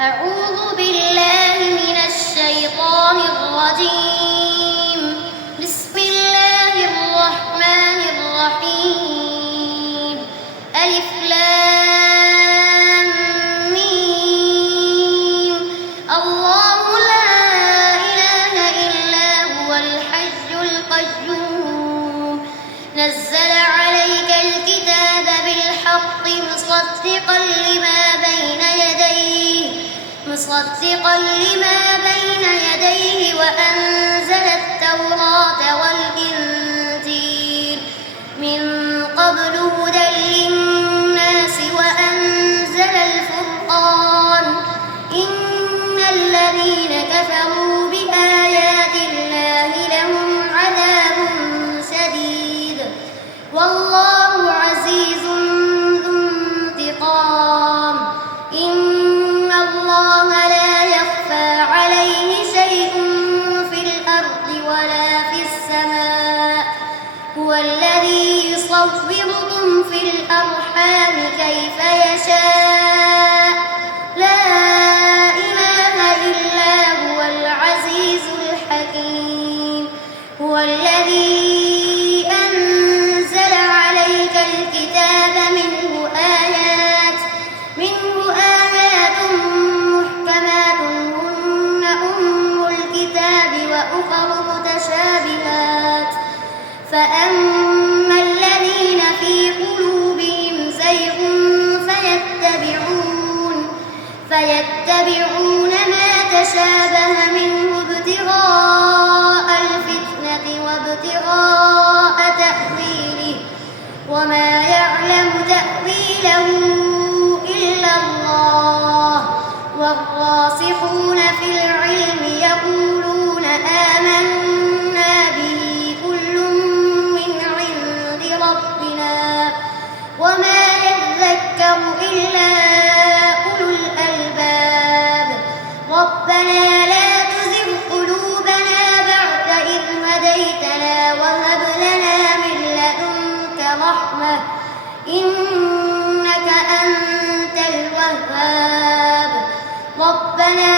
أعوذ بالله من الشيطان الرجيم. بسم الله الرحمن الرحيم. ألف لام ميم. الله لا إله إلا هو الحي القيوم. نزل عليك الكتاب بالحق مصدقا لما بين يديه وأنزل التوراة والإنجيل من قبل هدى للناس وأنزل الفرقان. إن الذين كفروا بآيات الله لهم عذاب شديد والله عزيز ذو انتقام. إن الله لا يخفى عليه شيء في الأرض ولا في السماء. هو الذي يصوركم في الأرحام كيف يشاء. لا إله إلا هو العزيز الحكيم. هو الذي أنزل عليك الكتاب منه آيات محكمات هن أم الكتاب وأخر متشابهات. فأما الذين في قلوبهم زيغ فيتبعون ما تشابه منه ابتغاء الفتنة وابتغاء تأويله وما يعلم تأويله إلا الله. والراسخون في العلم يقولون آمنا به كل من عند ربنا وما يذكر إلا أولو الألباب. ربنا لا تزغ قلوبنا بعد إذ هديتنا وهب لنا من لدنك رحمة إنك أنت الوهاب. ربنا